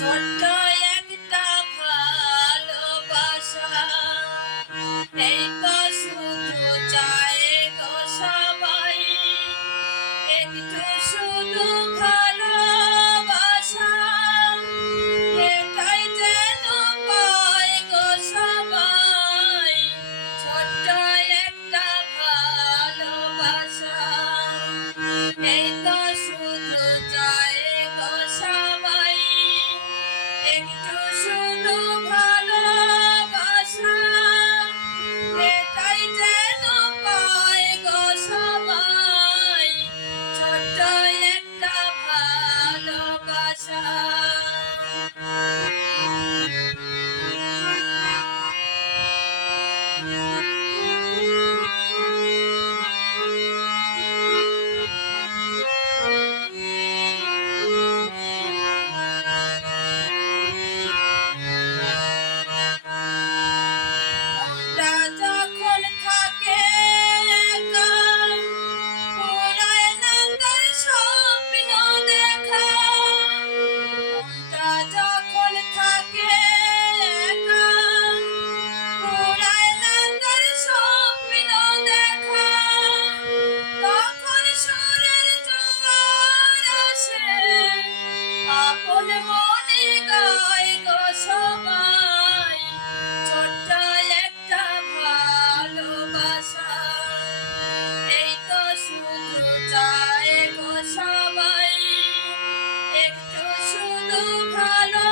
ছোট্ট একটা ভালোবাসা, এই তো শুধু চায় গো সবাই, একটু শুধু ভালোবাসা, এটাই যেন পায় গো সবাই। ছোট্ট একটা ভালোবাসা, এই তো শুধু চায় গো সবাই, একটু শুধু ভালোবাসা, এটাই যেন পায় গো সবাই। ছোট্ট একটা ভালোবাসা। মনটা যখন থাকে একা, পুরায় না তার স্বপ্ন দেখা। মনটা যখন থাকে একা, পুরায় না তার স্বপ্ন দেখা। তখন সুরের জোয়ার আসে, আপন মনে গায় গো সবাই। ছোট্ট একটা ভালোবাসা, এই তো শুধু চায় গো সবাই, একটু শুধু ভালো